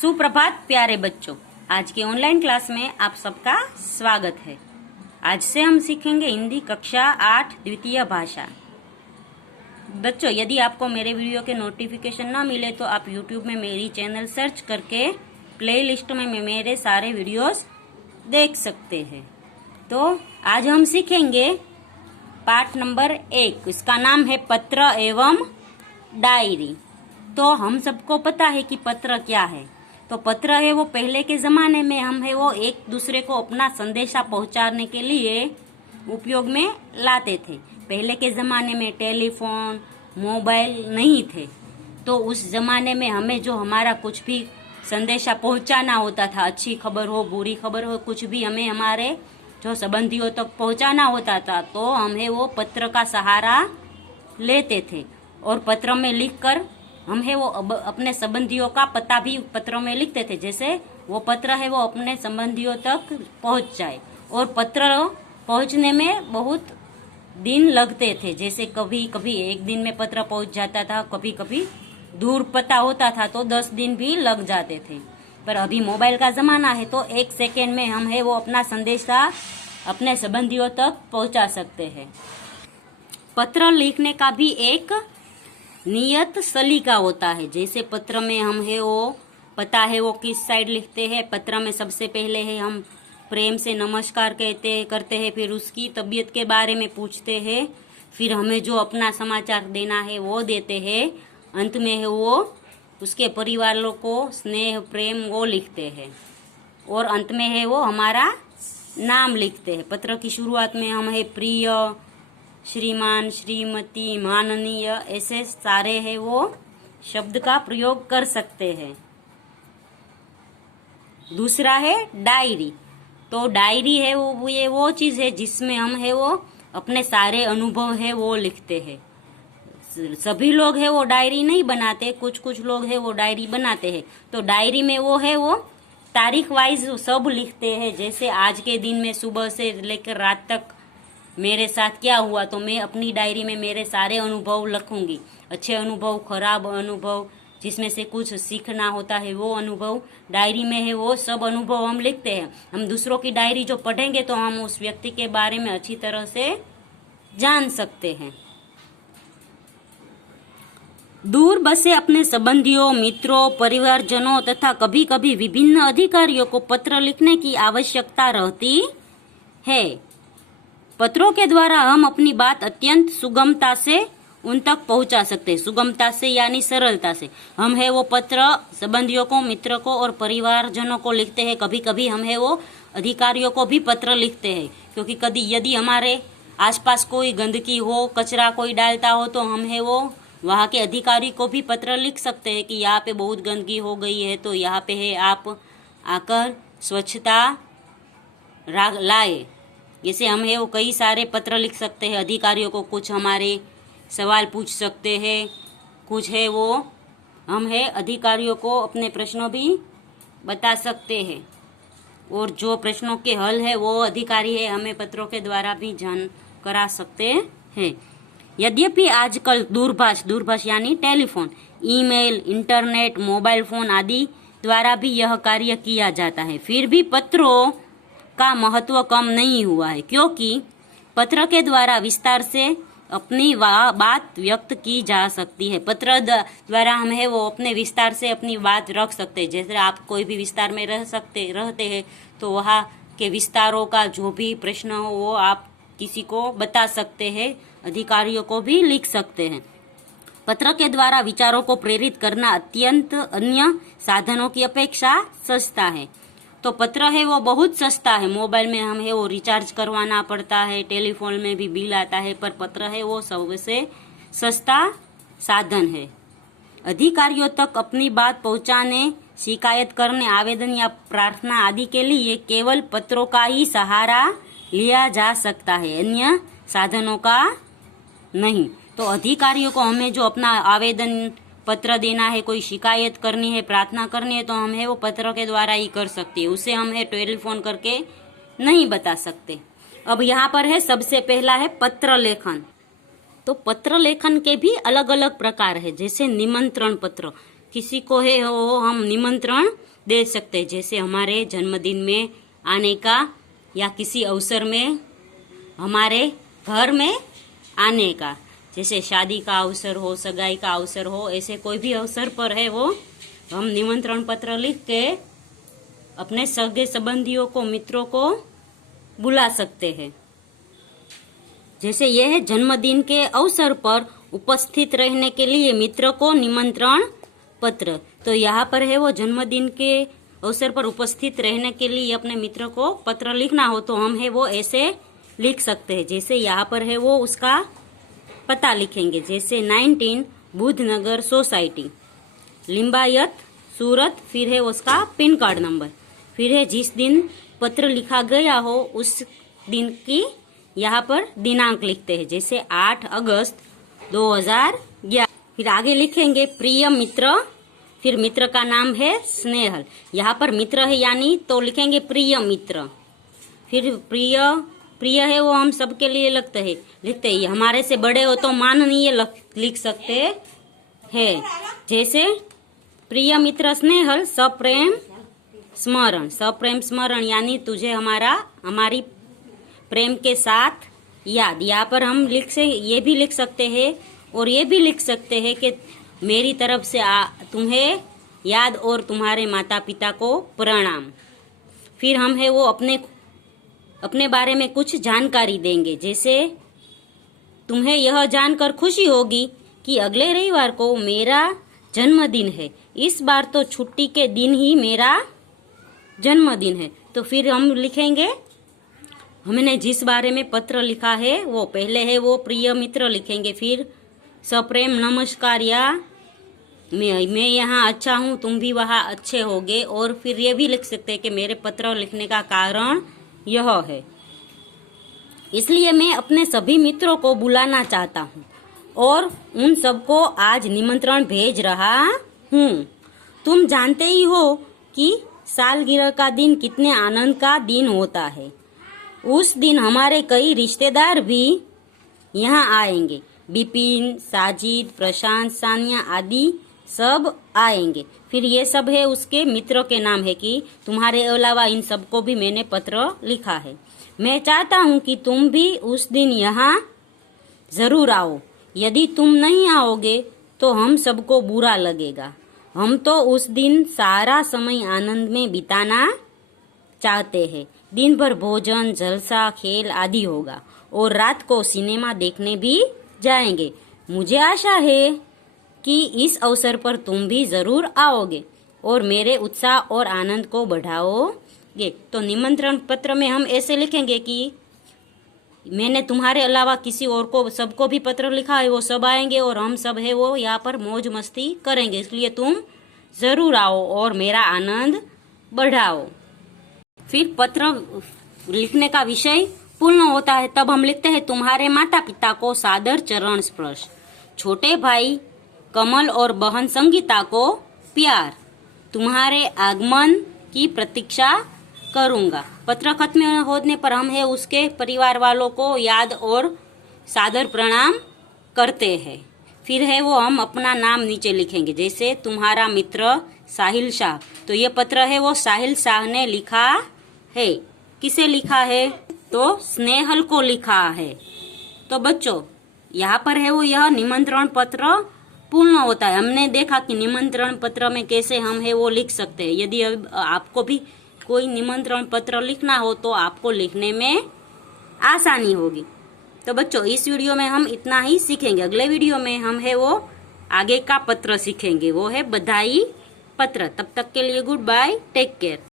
सुप्रभात प्यारे बच्चों, आज के ऑनलाइन क्लास में आप सबका स्वागत है। आज से हम सीखेंगे हिंदी कक्षा 8 द्वितीय भाषा। बच्चों, यदि आपको मेरे वीडियो के नोटिफिकेशन ना मिले तो आप YouTube में मेरी चैनल सर्च करके प्लेलिस्ट में मेरे सारे वीडियोस देख सकते हैं। तो आज हम सीखेंगे पाठ नंबर 1। इसका नाम है पत्र एवं डायरी। तो हम सबको पता है कि पत्र क्या है। तो पत्र है वो पहले के जमाने में हम है वो एक दूसरे को अपना संदेशा पहुंचाने के लिए उपयोग में लाते थे। पहले के जमाने में टेलीफोन, मोबाइल नहीं थे, तो उस जमाने में हमें जो हमारा कुछ भी संदेशा पहुंचाना होता था, अच्छी खबर हो, बुरी खबर हो, कुछ भी हमें हमारे जो संबंधियों तक पहुंचाना होता था, तो हमें वो पत्र का सहारा लेते थे। और पत्र में लिखकर हम है वो अपने संबंधियों का पता भी पत्रों में लिखते थे, जैसे वो पत्र है वो अपने संबंधियों तक पहुंच जाए। और पत्र पहुंचने में बहुत दिन लगते थे, जैसे कभी कभी एक दिन में पत्र पहुंच जाता था, कभी कभी दूर पता होता था तो 10 दिन भी लग जाते थे। पर अभी मोबाइल का जमाना है तो 1 सेकेंड में हम है वो अपना संदेशा अपने संबंधियों तक पहुंचा सकते हैं। पत्र लिखने का भी एक नियत सलीका होता है। जैसे पत्र में हम है वो पता है वो किस साइड लिखते हैं। पत्र में सबसे पहले है हम प्रेम से नमस्कार करते हैं, फिर उसकी तबीयत के बारे में पूछते हैं, फिर हमें जो अपना समाचार देना है वो देते हैं। अंत में है वो उसके परिवार लोग को स्नेह प्रेम वो लिखते हैं, और अंत में है वो हमारा नाम लिखते हैं। पत्र की शुरुआत में हम है प्रिय, श्रीमान, श्रीमती, माननीय, ऐसे सारे है वो शब्द का प्रयोग कर सकते हैं। दूसरा है डायरी। तो डायरी है वो ये वो चीज है जिसमें हम है वो अपने सारे अनुभव है वो लिखते हैं। सभी लोग है वो डायरी नहीं बनाते, कुछ कुछ लोग है वो डायरी बनाते हैं। तो डायरी में वो है वो तारीख वाइज सब लिखते हैं। जैसे आज के दिन में सुबह से लेकर रात तक मेरे साथ क्या हुआ, तो मैं अपनी डायरी में मेरे सारे अनुभव लिखूंगी। अच्छे अनुभव, खराब अनुभव, जिसमें से कुछ सीखना होता है वो अनुभव डायरी में है वो सब अनुभव हम लिखते हैं। हम दूसरों की डायरी जो पढ़ेंगे तो हम उस व्यक्ति के बारे में अच्छी तरह से जान सकते हैं। दूर बसे अपने संबंधियों, मित्रों, परिवारजनों तथा कभी कभी विभिन्न अधिकारियों को पत्र लिखने की आवश्यकता रहती है। पत्रों के द्वारा हम अपनी बात अत्यंत सुगमता से उन तक पहुंचा सकते हैं। सुगमता से यानी सरलता से हम है वो पत्र संबंधियों को, मित्र को और परिवारजनों को लिखते हैं। कभी कभी हम है वो अधिकारियों को भी पत्र लिखते हैं, क्योंकि यदि हमारे आसपास कोई गंदगी हो, कचरा कोई डालता हो, तो हम है वो वहाँ के अधिकारी को भी पत्र लिख सकते हैं कि यहाँ पे बहुत गंदगी हो गई है, तो यहाँ पे है आप आकर स्वच्छता लाए। जैसे हम है वो कई सारे पत्र लिख सकते हैं अधिकारियों को। कुछ हमारे सवाल पूछ सकते हैं, कुछ है वो हम है अधिकारियों को अपने प्रश्नों भी बता सकते हैं, और जो प्रश्नों के हल है वो अधिकारी है हमें पत्रों के द्वारा भी जान करा सकते हैं। यद्यपि आजकल दूरभाष यानी telephone, email, internet, mobile phone आदि द्वारा भी यह कार्य किया जाता है, फिर भी पत्रों का महत्व कम नहीं हुआ है, क्योंकि पत्र के द्वारा विस्तार से अपनी बात व्यक्त की जा सकती है। पत्र द्वारा हम है वो अपने विस्तार से अपनी बात रख सकते हैं। जैसे आप कोई भी विस्तार में रहते हैं तो वहाँ के विस्तारों का जो भी प्रश्न हो वो आप किसी को बता सकते हैं, अधिकारियों को भी लिख सकते हैं। पत्र के द्वारा विचारों को प्रेरित करना अत्यंत अन्य साधनों की अपेक्षा सस्ता है। तो पत्र है वो बहुत सस्ता है। मोबाइल में हम है वो रिचार्ज करवाना पड़ता है, टेलीफोन में भी बिल आता है, पर पत्र है वो सबसे सस्ता साधन है। अधिकारियों तक अपनी बात पहुंचाने, शिकायत करने, आवेदन या प्रार्थना आदि के लिए केवल पत्रों का ही सहारा लिया जा सकता है, अन्य साधनों का नहीं। तो अधिकारियों को हमें जो अपना आवेदन पत्र देना है, कोई शिकायत करनी है, प्रार्थना करनी है, तो हम है वो पत्र के द्वारा ही कर सकते हैं। उसे हम है टेलीफोन करके नहीं बता सकते। अब यहाँ पर है सबसे पहला है पत्र लेखन। तो पत्र लेखन के भी अलग अलग प्रकार है। जैसे निमंत्रण पत्र, किसी को है वो हम निमंत्रण दे सकते हैं, जैसे हमारे जन्मदिन में आने का या किसी अवसर में हमारे घर में आने का, जैसे शादी का अवसर हो, सगाई का अवसर हो, ऐसे कोई भी अवसर पर है वो हम निमंत्रण पत्र लिख के अपने सगे संबंधियों को, मित्रों को बुला सकते हैं। जैसे यह जन्मदिन के अवसर पर उपस्थित रहने के लिए मित्र को निमंत्रण पत्र, तो यहाँ पर है वो जन्मदिन के अवसर पर उपस्थित रहने के लिए अपने मित्र को पत्र लिखना हो तो हम है वो ऐसे लिख सकते हैं। जैसे यहाँ पर है वो उसका पता लिखेंगे, जैसे 19 बुद्धनगर सोसाइटी, लिंबायत, सूरत, फिर है उसका पिन कार्ड नंबर, फिर है जिस दिन पत्र लिखा गया हो उस दिन की यहाँ पर दिनांक लिखते हैं, जैसे 8 अगस्त 2011। फिर आगे लिखेंगे प्रिय मित्र, फिर मित्र का नाम है स्नेहल, यहाँ पर मित्र है यानी तो लिखेंगे प्रिय मित्र। फिर प्रिय है वो हम सबके लिए लिखते हैं, हमारे से बड़े हो तो माननीय लिख सकते हैं, जैसे प्रिय मित्र स्नेहल, सप्रेम स्मरण यानी तुझे हमारी प्रेम के साथ याद। यहाँ पर हम ये भी लिख सकते हैं और ये भी लिख सकते हैं कि मेरी तरफ से तुम्हें याद और तुम्हारे माता पिता को प्रणाम। फिर हम है वो अपने बारे में कुछ जानकारी देंगे, जैसे तुम्हें यह जानकर खुशी होगी कि अगले रविवार को मेरा जन्मदिन है, इस बार तो छुट्टी के दिन ही मेरा जन्मदिन है। तो फिर हम लिखेंगे हमने जिस बारे में पत्र लिखा है वो पहले है वो प्रिय मित्र लिखेंगे, फिर सप्रेम नमस्कार या मैं यहाँ अच्छा हूँ तुम भी वहाँ अच्छे होगे, और फिर ये भी लिख सकते हैं कि मेरे पत्र लिखने का कारण यह है, इसलिए मैं अपने सभी मित्रों को बुलाना चाहता हूँ और उन सबको आज निमंत्रण भेज रहा हूँ। तुम जानते ही हो कि सालगिरह का दिन कितने आनंद का दिन होता है। उस दिन हमारे कई रिश्तेदार भी यहाँ आएंगे, बिपिन, साजिद, प्रशांत, सानिया आदि सब आएंगे। फिर ये सब है उसके मित्रों के नाम है कि तुम्हारे अलावा इन सबको भी मैंने पत्र लिखा है। मैं चाहता हूँ कि तुम भी उस दिन यहाँ जरूर आओ, यदि तुम नहीं आओगे तो हम सबको बुरा लगेगा। हम तो उस दिन सारा समय आनंद में बिताना चाहते हैं। दिन भर भोजन, जलसा, खेल आदि होगा और रात को सिनेमा देखने भी जाएंगे। मुझे आशा है कि इस अवसर पर तुम भी जरूर आओगे और मेरे उत्साह और आनंद को बढ़ाओगे। तो निमंत्रण पत्र में हम ऐसे लिखेंगे कि मैंने तुम्हारे अलावा किसी और को सबको भी पत्र लिखा है, वो सब आएंगे और हम सब है वो यहाँ पर मौज मस्ती करेंगे, इसलिए तुम जरूर आओ और मेरा आनंद बढ़ाओ। फिर पत्र लिखने का विषय पूर्ण होता है, तब हम लिखते हैं तुम्हारे माता पिता को सादर चरण स्पर्श, छोटे भाई कमल और बहन संगीता को प्यार, तुम्हारे आगमन की प्रतीक्षा करूंगा। पत्र खत्म होने पर हम है उसके परिवार वालों को याद और सादर प्रणाम करते हैं। फिर है वो हम अपना नाम नीचे लिखेंगे, जैसे तुम्हारा मित्र साहिल शाह। तो ये पत्र है वो साहिल शाह ने लिखा है। किसे लिखा है? तो स्नेहल को लिखा है। तो बच्चों यहाँ पर है वो यह निमंत्रण पत्र पूर्ण होता है। हमने देखा कि निमंत्रण पत्र में कैसे हम है वो लिख सकते हैं। यदि आपको भी कोई निमंत्रण पत्र लिखना हो तो आपको लिखने में आसानी होगी। तो बच्चों इस वीडियो में हम इतना ही सीखेंगे। अगले वीडियो में हम है वो आगे का पत्र सीखेंगे, वो है बधाई पत्र। तब तक के लिए गुड बाय, टेक केयर।